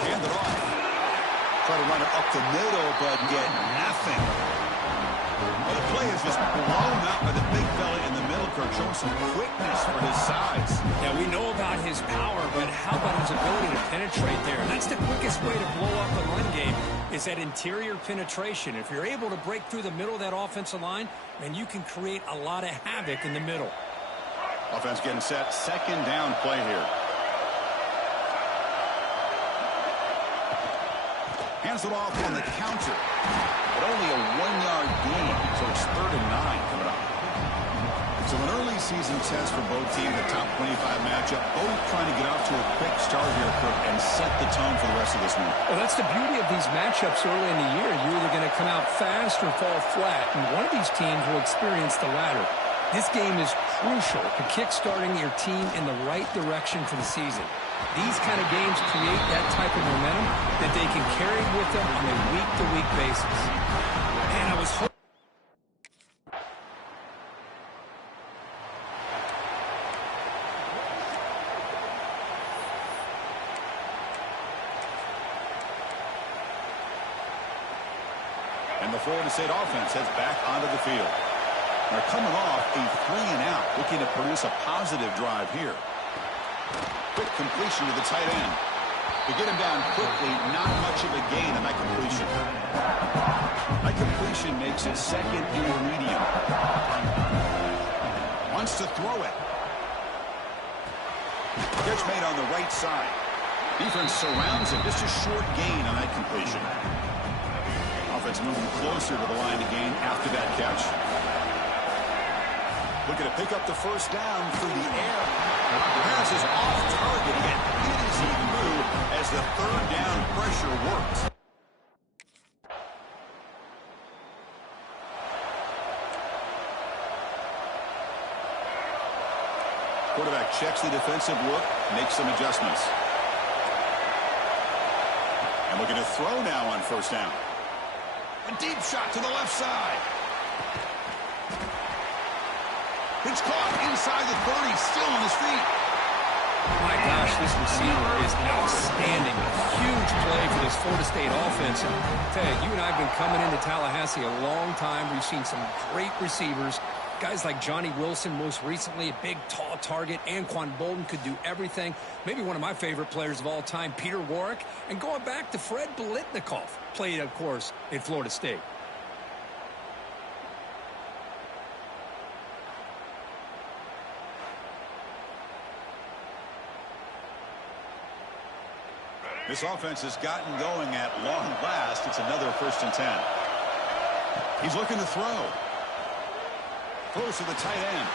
Hand it off. Try to run it up the middle, but get nothing. Well, the play is just blown out by the big fella in the middle, Kirk, showing some quickness for his size. Yeah, we know about his power, but how about his ability to penetrate there? That's the quickest way to blow up the run game, is that interior penetration. If you're able to break through the middle of that offensive line, then you can create a lot of havoc in the middle. Offense getting set. Second down play here. Hands it off on the counter. But only a 1-yard gain, so it's 3rd and 9 coming up. So an early season test for both teams, a top 25 matchup. Both trying to get off to a quick start here, Kirk, and set the tone for the rest of this one. Well, that's the beauty of these matchups early in the year. You're either going to come out fast or fall flat, and one of these teams will experience the latter. This game is crucial to kick-starting your team in the right direction for the season. These kind of games create that type of momentum that they can carry with them on a week-to-week basis. And I was hoping. And the Florida State offense heads back onto the field. They're coming off a 3-and-out, looking to produce a positive drive here. Quick completion to the tight end. To get him down quickly, not much of a gain on that completion. That completion makes it 2nd and medium. Wants to throw it. Catch made on the right side. Defense surrounds him. Just a short gain on that completion. Offense moving closer to the line of gain after that catch. Looking to pick up the first down through the air. Pass is off target and easy through as the 3rd down pressure works. Quarterback checks the defensive look, makes some adjustments. And looking to throw now on first down. A deep shot to the left side. It's caught inside the 30, still on his feet. My gosh, this receiver is outstanding. A huge play for this Florida State offense. And tell you, you and I have been coming into Tallahassee a long time. We've seen some great receivers. Guys like Johnny Wilson, most recently, a big, tall target. Anquan Bolden could do everything. Maybe one of my favorite players of all time, Peter Warrick. And going back to Fred Biletnikoff, played, of course, at Florida State. This offense has gotten going at long last. It's another 1st and 10. He's looking to throw. Throws to the tight end.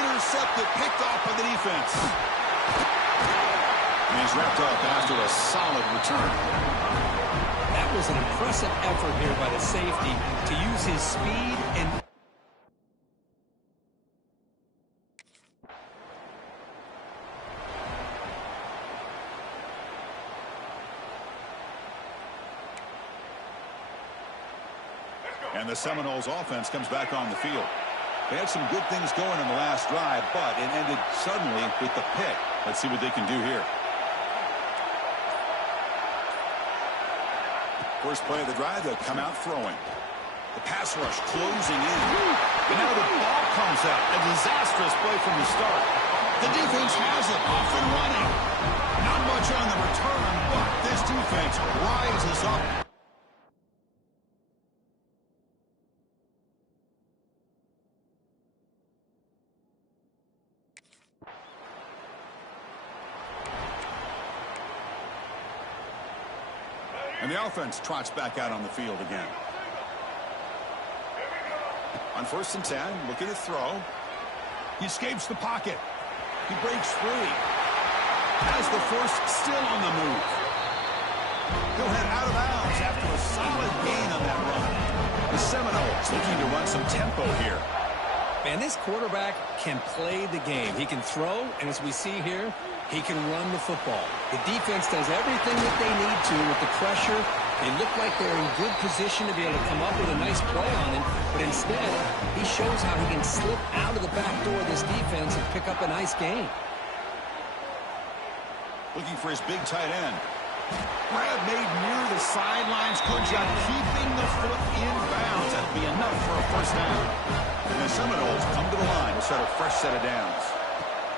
Intercepted, picked off by the defense. And he's wrapped up after a solid return. That was an impressive effort here by the safety to use his speed and... And the Seminoles offense comes back on the field. They had some good things going in the last drive, but it ended suddenly with the pick. Let's see what they can do here. First play of the drive, they'll come out throwing. The pass rush closing in. And now the ball comes out. A disastrous play from the start. The defense has it off and running. Not much on the return, but this defense rises up. And the offense trots back out on the field again. On 1st and 10, looking to throw. He escapes the pocket. He breaks free. Has the first, still on the move. He'll head out of bounds after a solid gain on that run. The Seminoles looking to run some tempo here. Man, this quarterback can play the game. He can throw, and as we see here, he can run the football. The defense does everything that they need to with the pressure. They look like they're in good position to be able to come up with a nice play on him, but instead, he shows how he can slip out of the back door of this defense and pick up a nice gain. Looking for his big tight end. Grab made near the sidelines. Good job keeping the foot in bounds. That'll be enough for a first down. And the Seminoles come to the line to start a fresh set of downs.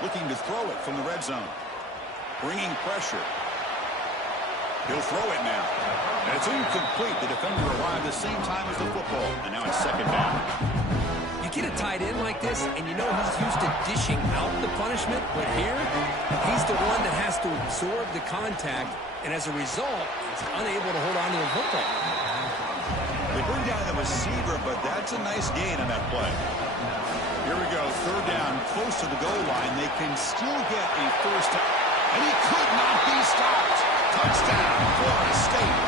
Looking to throw it from the red zone. Bringing pressure. He'll throw it now. And it's incomplete. The defender arrived the same time as the football. And now it's second down. You get a tight end like this, and you know he's used to dishing out the punishment. But here, he's the one that has to absorb the contact. And as a result, he's unable to hold on to the football. They bring down the receiver, but that's a nice gain on that play. Here we go. Third down, close to the goal line. They can still get a first down. And he could not be stopped. Touchdown, Florida State.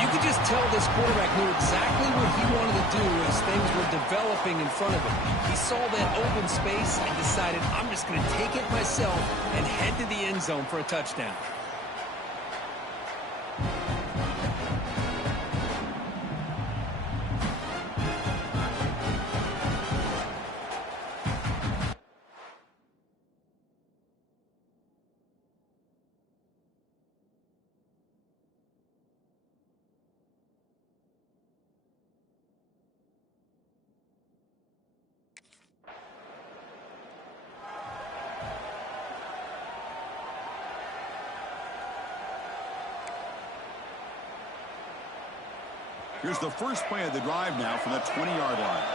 You could just tell this quarterback knew exactly what he wanted to do as things were developing in front of him. He saw that open space and decided, I'm just going to take it myself and head to the end zone for a touchdown. Here's the first play of the drive now from the 20-yard line.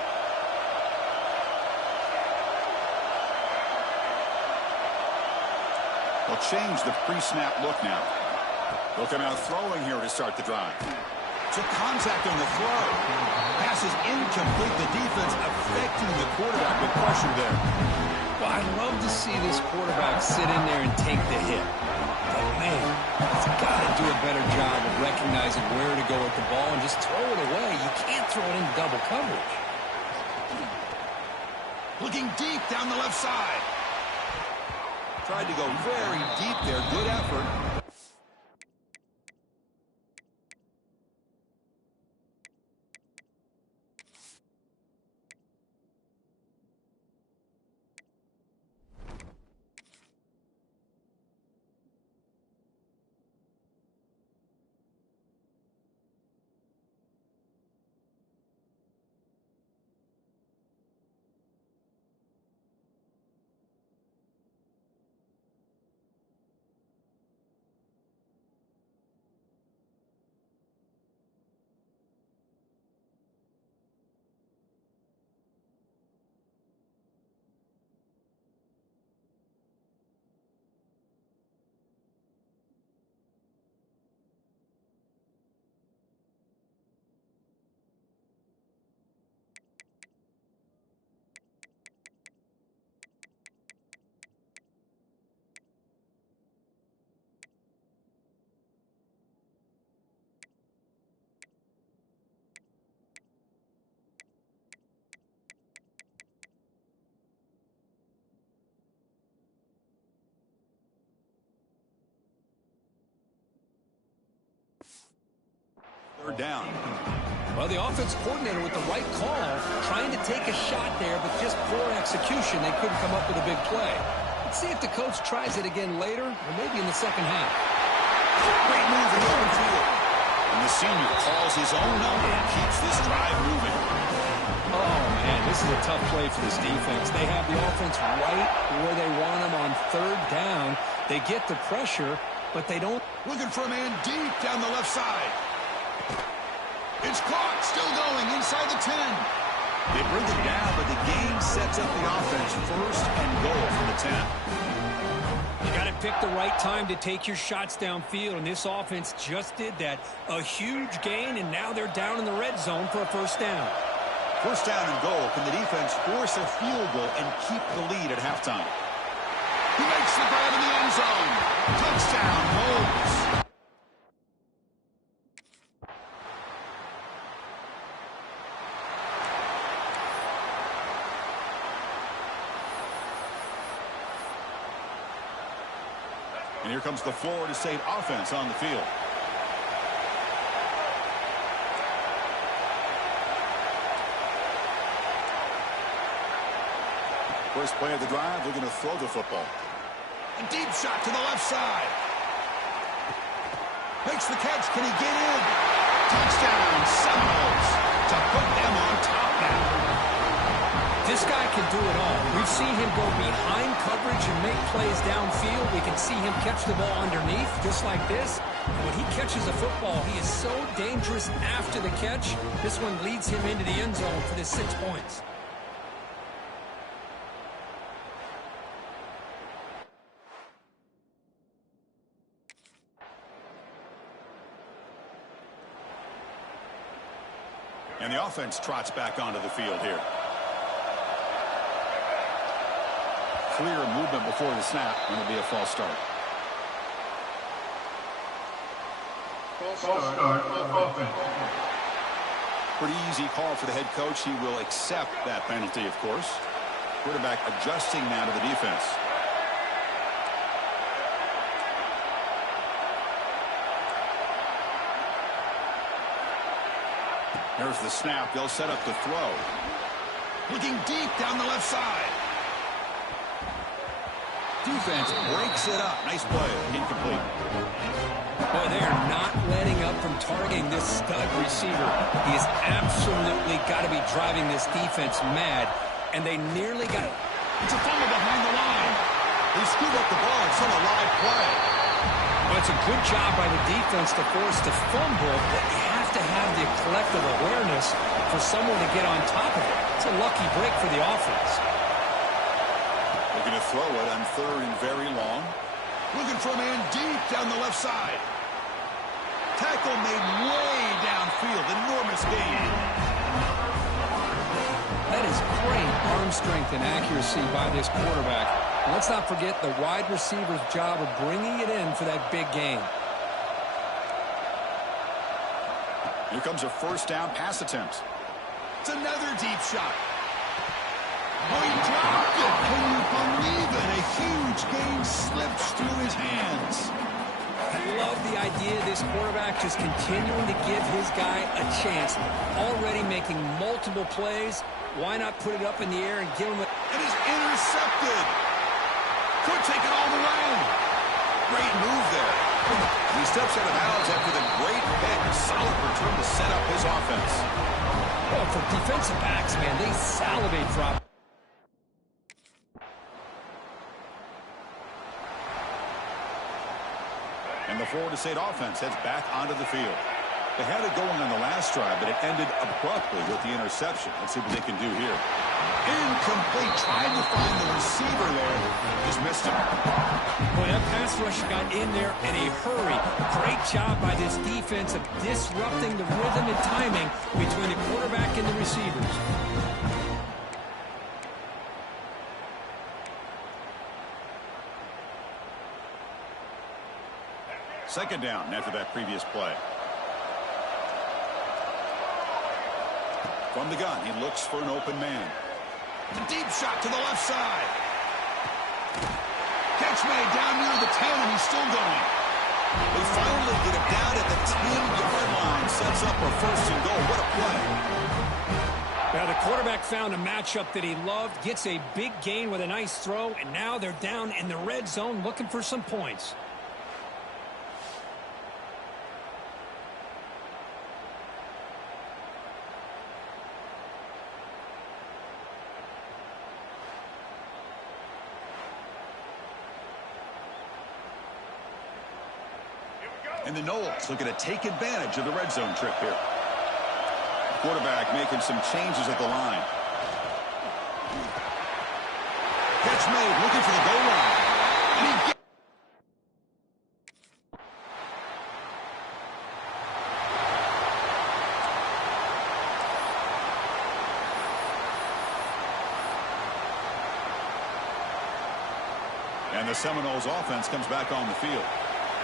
They'll change the pre-snap look now. They'll come out throwing here to start the drive. Took contact on the throw. Pass is incomplete. The defense affecting the quarterback with pressure there. Well, I'd love to see this quarterback sit in there and take the hit. But, man, he's got to do a better job of recognizing where to go with the ball and just throw it away. You can't throw it into double coverage. Looking deep down the left side. Tried to go very deep there. Good effort. Third down. Well, the offense coordinator with the right call, trying to take a shot there, but just poor execution. They couldn't come up with a big play. Let's see if the coach tries it again later, or maybe in the second half. Great move in the open field. And the senior calls his own number and keeps this drive moving. Oh, man, this is a tough play for this defense. They have the offense right where they want them on third down. They get the pressure, but they don't. Looking for a man deep down the left side. It's caught, still going inside the 10. They bring it down, but the game sets up the offense first and goal from the 10. You got to pick the right time to take your shots downfield, and this offense just did that. A huge gain, and now they're down in the red zone for a first down. First down and goal. Can the defense force a field goal and keep the lead at halftime? He makes the grab in the end zone. Touchdown, Noles. And here comes the Florida State offense on the field. First play of the drive, they're going to throw the football. A deep shot to the left side. Makes the catch. Can he get in? Touchdown, Seminoles, to put them on top now. This guy can do it all. We've seen him go behind coverage and make plays downfield. We can see him catch the ball underneath, just like this. And when he catches a football, he is so dangerous after the catch. This one leads him into the end zone for the 6 points. And the offense trots back onto the field here. Clear movement before the snap, and it'll be a false start. False start offense. Pretty easy call for the head coach. He will accept that penalty, of course. Quarterback adjusting now to the defense. There's the snap. They'll set up the throw. Looking deep down the left side. Defense breaks it up. Nice play. Incomplete. Boy, they are not letting up from targeting this stud receiver. He has absolutely got to be driving this defense mad, and they nearly got it. It's a fumble behind the line. They scoop up the ball. It's on a live play. Well, it's a good job by the defense to force the fumble, but you have to have the collective awareness for someone to get on top of it. It's a lucky break for the offense. Looking to throw it on 3rd and very long. Looking for a man deep down the left side. Tackle made way downfield. Enormous gain. That is great arm strength and accuracy by this quarterback. And let's not forget the wide receiver's job of bringing it in for that big game. Here comes a first down pass attempt. It's another deep shot. Oh, he dropped it. Can you believe it? A huge gain slips through his hands. I love the idea of this quarterback just continuing to give his guy a chance. Already making multiple plays. Why not put it up in the air and give him a... It is intercepted. Could take it all the way. Great move there. He steps out of bounds after the great pick. A solid return to set up his offense. Well, for defensive backs, man, they salivate for... And the Florida State offense heads back onto the field. They had it going on the last drive, but it ended abruptly with the interception. Let's see what they can do here. Incomplete. Trying to find the receiver there. Just missed him. Boy, that pass rush got in there in a hurry. Great job by this defense of disrupting the rhythm and timing between the quarterback and the receivers. Second down after that previous play. From the gun, he looks for an open man. A deep shot to the left side. Catch made down near the 10, and he's still going. They finally get him down at the 10-yard line. Sets up a first and goal. What a play. Now, the quarterback found a matchup that he loved, gets a big gain with a nice throw, and now they're down in the red zone looking for some points. And the Noles looking to take advantage of the red zone trip here. Quarterback making some changes at the line. Catch made, looking for the goal line. And he gets... And the Seminoles offense comes back on the field.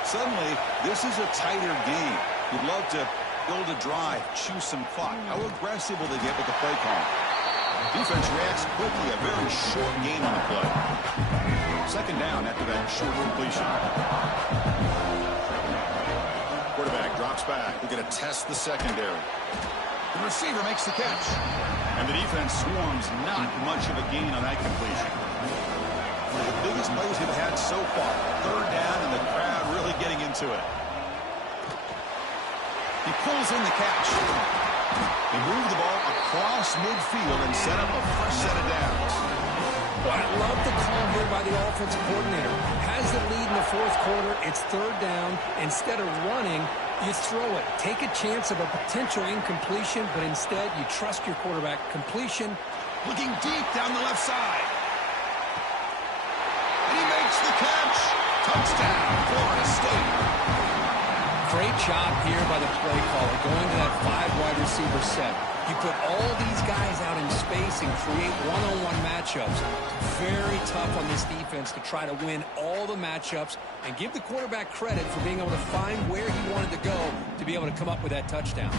Suddenly, this is a tighter game. You'd love to build a drive, choose some clock. How aggressive will they get with the play call? Defense reacts quickly, a very short gain on the play. Second down after that short completion. Quarterback drops back. They're going to test the secondary. The receiver makes the catch. And the defense swarms, not much of a gain on that completion. One of the biggest plays we've had so far. Third down, and the crowd really getting into it. He pulls in the catch. They move the ball across midfield and set up a fresh set of downs. Well, I love the call here by the offensive coordinator. Has the lead in the fourth quarter. It's third down. Instead of running, you throw it. Take a chance of a potential incompletion, but instead you trust your quarterback. Completion. Looking deep down the left side. And he makes the catch. Touchdown, Florida State. Great job here by the play caller going to that 5 wide receiver set. You put all these guys out in space and create one-on-one matchups. Very tough on this defense to try to win all the matchups and give the quarterback credit for being able to find where he wanted to go to be able to come up with that touchdown.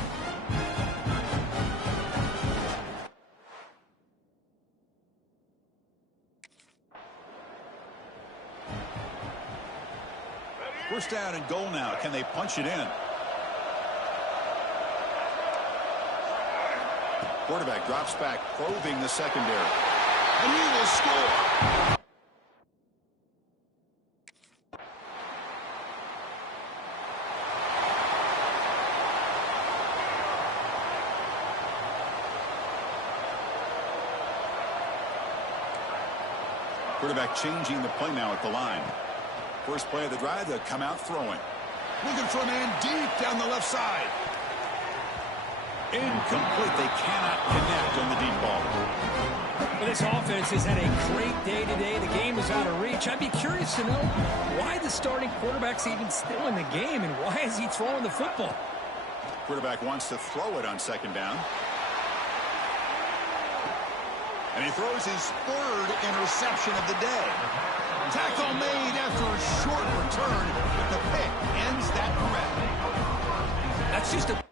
First down and goal now. Can they punch it in? Quarterback drops back, probing the secondary. And he will score. Quarterback changing the play now at the line. First play of the drive, they'll come out throwing. Looking for a man deep down the left side. Incomplete. They cannot connect on the deep ball. Well, this offense has had a great day today. The game is out of reach. I'd be curious to know why the starting quarterback's even still in the game and why is he throwing the football? Quarterback wants to throw it on second down. And he throws his third interception of the day. Tackle made after a short return, but the pick ends that threat. That's just a...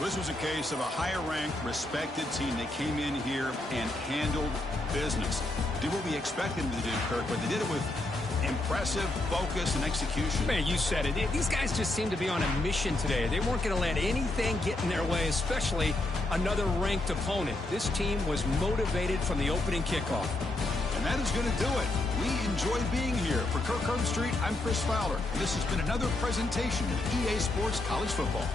This was a case of a higher-ranked, respected team that came in here and handled business. Did what we expected them to do, Kirk, but they did it with impressive focus and execution. Man, you said it. These guys just seem to be on a mission today. They weren't going to let anything get in their way, especially another ranked opponent. This team was motivated from the opening kickoff. And that is going to do it. We enjoy being here. For Kirk Herbstreit, I'm Chris Fowler. And this has been another presentation of EA Sports College Football.